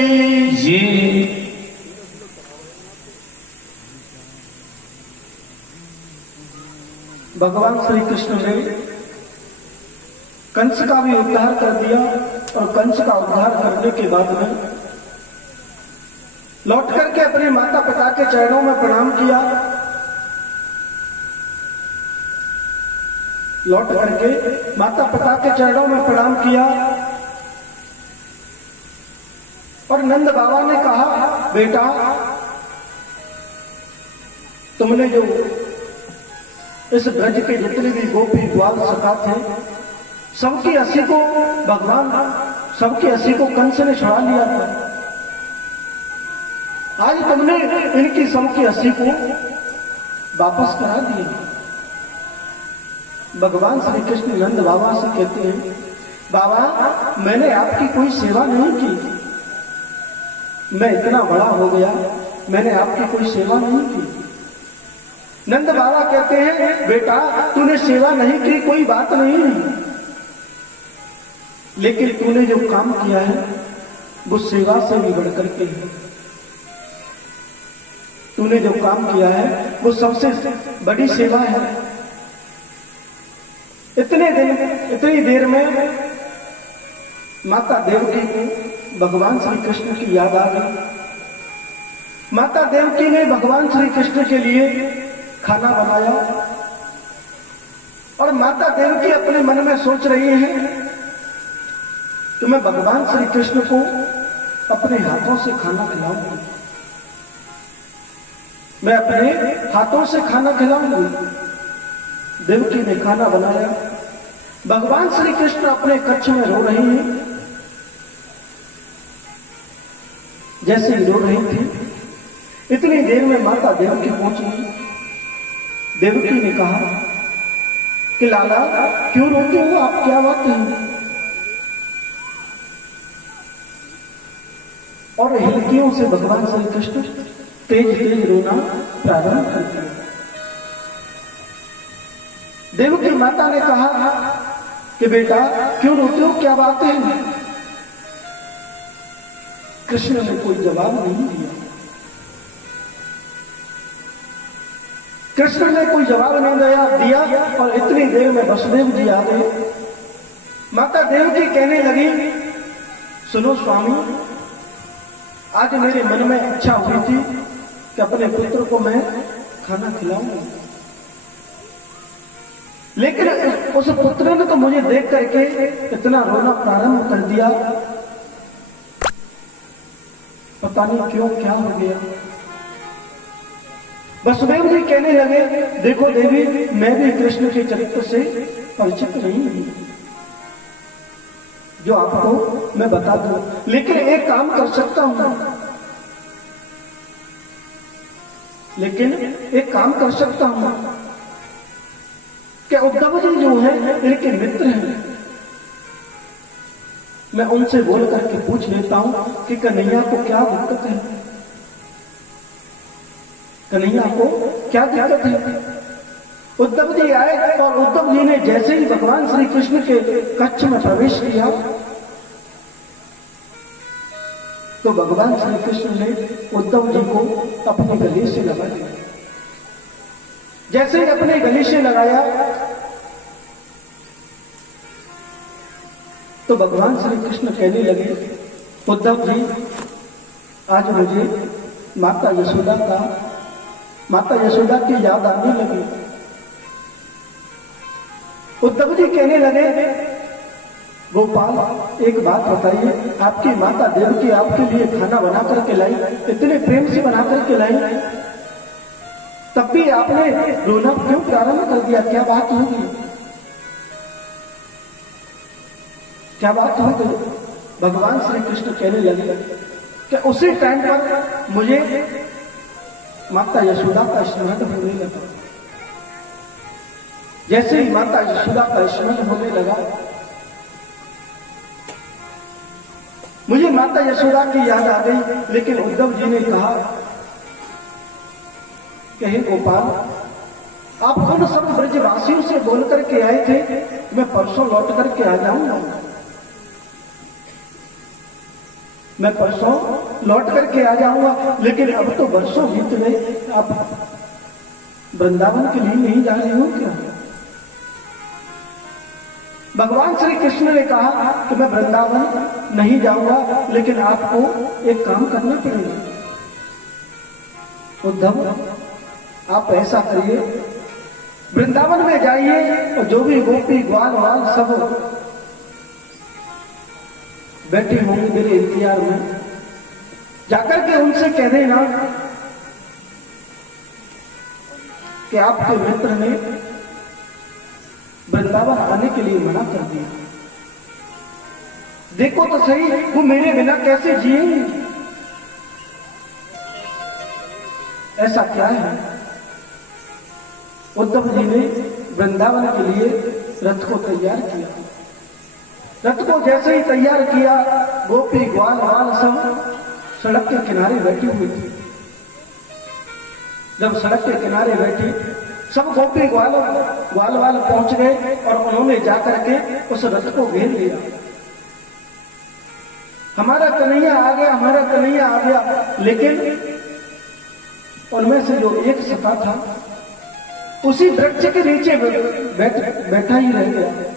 लीजिए। भगवान श्री कृष्ण ने कंस का भी उद्धार कर दिया और कंस का उद्धार करने के बाद में लौट करके अपने माता पिता के चरणों में प्रणाम किया। लौट करके माता पिता के चरणों में प्रणाम किया और नंद बाबा ने कहा, बेटा तुमने जो इस ब्रज के जितने भी गोपी ग्वाल सखा थे सबकी अस्सी को भगवान सबकी अस्सी को कंस ने छुड़ा लिया था। आज तुमने इनकी सबकी अस्सी को वापस करा दिया। भगवान श्री कृष्ण नंद बाबा से कहते हैं, बाबा मैंने आपकी कोई सेवा नहीं की, मैं इतना बड़ा हो गया, मैंने आपकी कोई सेवा नहीं की। नंद बाबा कहते हैं, बेटा तूने सेवा नहीं की कोई बात नहीं, लेकिन तूने जो काम किया है वो सेवा से भी बढ़कर के है। तूने जो काम किया है वो सबसे बड़ी सेवा है। इतनी देर में माता देवकी को भगवान श्री कृष्ण की याद आ गई। माता देवकी ने भगवान श्री कृष्ण के लिए खाना बनाया और माता देवकी अपने मन में सोच रही है कि मैं भगवान श्री कृष्ण को अपने हाथों से खाना खिलाऊंगी, मैं अपने हाथों से खाना खिलाऊंगी। देवकी ने खाना बनाया। भगवान श्री कृष्ण अपने कक्ष में रो रही हैं। जैसे ही रो रही थी इतनी देर में माता देवकी पहुंच गई। देवकी ने कहा कि लाला क्यों रोते हो आप, क्या बात है? और हिलकियों से भगवान श्री कृष्ण तेज तेज रोना प्रारंभ कर दिया। देवकी माता ने कहा कि बेटा क्यों रोते हो, क्या बात है? कृष्ण ने कोई जवाब नहीं दिया। कृष्ण ने कोई जवाब नहीं दिया और इतनी देर में वसुदेव जी आ गए। माता देवकी कहने लगी, सुनो स्वामी, आज मेरे मन में इच्छा हुई थी कि अपने पुत्र को मैं खाना खिलाऊंगा, लेकिन उस पुत्र ने तो मुझे देख करके इतना रोना प्रारंभ कर दिया, पता नहीं क्यों, क्या हो गया। वसुदेव जी कहने लगे, देखो देवी, मैं भी कृष्ण के चरित्र से परिचित नहीं हूं, जो आपको मैं बता दूं, लेकिन एक काम कर सकता हूं, कि उद्धव जी जो है इनके मित्र हैं, मैं उनसे बोल करके पूछ लेता हूं कि कन्हैया को क्या दिक्कत है, कन्हैया को क्या दिक्कत है। उद्धव जी आए और उद्धव जी ने जैसे ही भगवान श्री कृष्ण के कक्ष में प्रवेश किया तो भगवान श्री कृष्ण ने उद्धव जी को अपने गले से लगा दिया। जैसे ही अपने गले से लगाया तो भगवान श्री कृष्ण कहने लगे, उद्धव जी आज मुझे माता यशोदा की याद आने लगी। उद्धव जी कहने लगे, गोपाल एक बात बताइए, आपकी माता देवकी आपके लिए खाना बना करके लाई, इतने प्रेम से बना करके लाई, तब भी आपने रोना क्यों प्रारंभ कर दिया, क्या बात होगी, क्या बात होगी? भगवान श्री कृष्ण कहने लगे कि उसी टाइम पर मुझे माता यशोदा का स्मरण होने लगा। जैसे ही माता यशोदा का स्मरण होने लगा, मुझे माता यशोदा की याद आ गई। लेकिन उद्धव जी ने कहा कि हे गोपाल, आप उन सब ब्रजवासियों से बोल करके आए थे, मैं परसों लौट करके आ जाऊंगा, मैं परसों लौट करके आ जाऊंगा, लेकिन अब तो वर्षों बीत गए, आप वृंदावन के लिए नहीं जा रहे हो क्या? भगवान श्री कृष्ण ने कहा कि मैं वृंदावन नहीं जाऊंगा, लेकिन आपको एक काम करना पड़ेगा। उद्धव, आप ऐसा करिए, वृंदावन में जाइए और जो भी गोपी ग्वाल वाल सब बैठी होंगी मेरे इंतजार में, जाकर के उनसे कह देना कि आपके मित्र ने वृंदावन आने के लिए मना कर दिया। देखो तो सही, वो मेरे बिना कैसे जिएंगे? ऐसा क्या है? उद्धव जी ने वृंदावन के लिए रथ को तैयार किया। रथ को जैसे ही तैयार किया, गोपी ग्वाल वाल सब सड़क के किनारे बैठी हुई थी। जब सड़क के किनारे बैठी, सब गोपी ग्वाल वाल पहुंच गए और उन्होंने जाकर के उस रथ को घेर लिया। हमारा कन्हैया आ गया, हमारा कन्हैया आ गया। लेकिन उनमें से जो एक सखा था, उसी वृक्ष के नीचे बैठा ही रह गया।